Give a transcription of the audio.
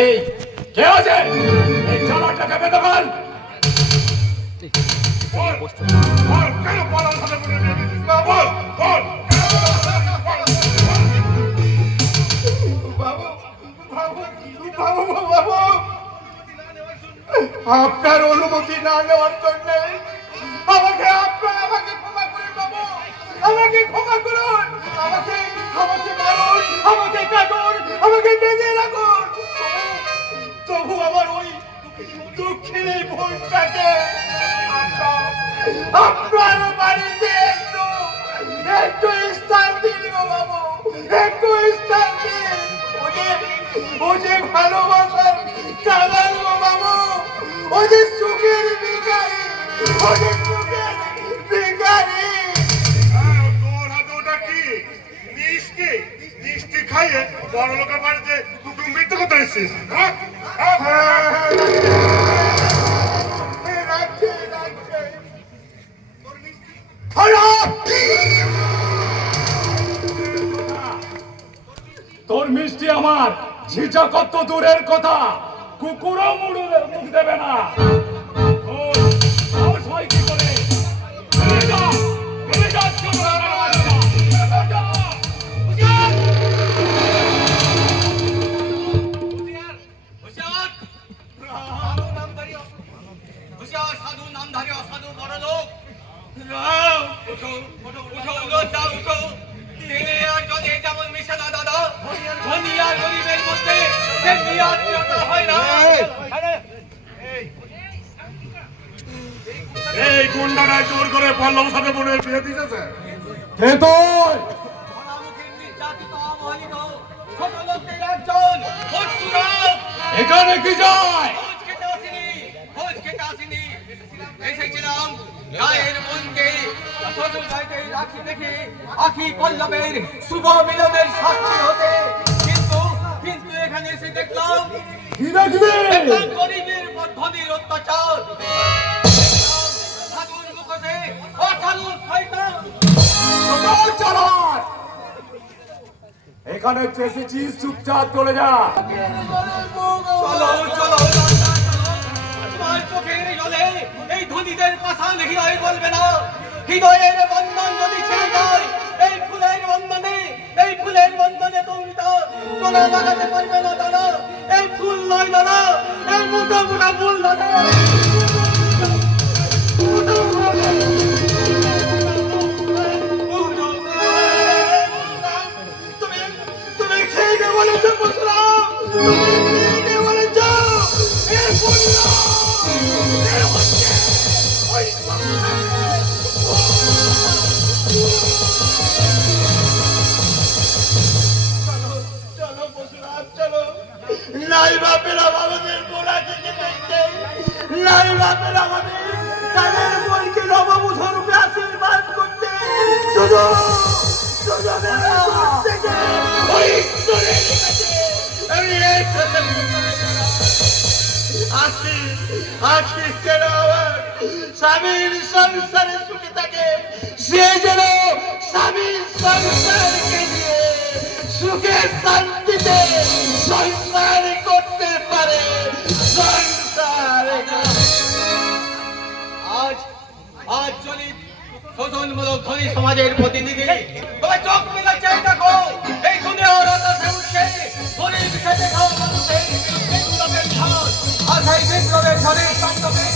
এই কে আছে? এই চালাটাকে বেঁধে ফেল। কেন পালার সাথে বলে দিয়েছিস? বল বল। আপনার অনুমতি না নেওয়ার জন্য আমাকে ক্ষমা করে বাবু, আমাকে ক্ষমা করুন, আমাকে মারুন, আমাকে কাটুন, আমাকে বেঁধে রাখুন, তবু আমার ওই দুঃখের এই বোনটাকে আপনার বাড়িতে একটু স্থান দিন গো বাবু, একটু স্থান দিন। ও যে ভালোবাসার কালার গো বাবু, ও যে সুখের ভিখারি, ও যে সুখের ভিখারি। তোর হাতে ওটা কি? মিষ্টি খাইয়ে বড় লোকের বাড়িতে তুই মৃত্যু করতে এসেছিস? তোর মিষ্টি আমার ঝিঝা কত দূরের কথা, কুকুরও মুখ দেবে না। কি করে সাধু নামধারী অসাধু বড় লোক যেমন মিশে না দাদা, ধনী আর গরিবের মধ্যে হয় না। এই গুন্ডারা জোর করে পল্লব সাথে বোনের বিয়ে দিতেছে। এখানে কি যায়? এসেছিলাম গায়ের বোনকে রাখি দেখে আখি পল্লবের শুভ মিলনের সাক্ষী হতে, কিন্তু এখানে এসে দেখলাম গরিবের ধনীর অত্যাচার। সাধুর মুখে অসাধুর শয়তান। এখানে চেয়েছিস, চুপচাপ চলে যা। চলো চলো, তোমার চোখের জলে এই ধনীদের পাশান হৃদয় বলবে না। হৃদয়ের বন্ধন যদি ছেড়ে যায়, এই ফুলের বন্ধনে তুমি তো তোলা লাগাতে পারবে না দাদা। এই ফুল নয় দাদা, এই মোটা মোটা ফুল দাদা। তুমি খেয়ে বলেছো বসলাম, নাই বাপের আমাদের বোনাকে দেখতে, নাই বাপের আমাদের তাদের বোনকে নববধূ রূপে আশীর্বাদ করতে, শুধু স্বামীর সংসারে সুখে থাকে, সে যেন স্বামীর সংসারকে নিয়ে সুখে শান্তিতে সংসার করতে পারে। আজ চলি শোষণমূলক ধনী সমাজের প্রতিনিধি, তবে চোখ মিলে চাই দেখো, এই দুনিয়ার আকাশে উঠছে গরিব খেতে খাওয়া মানুষের বিরুদ্ধে বিপ্লবের ঝড়। আজ এই বিপ্লবের ঝড়ের তাণ্ডবে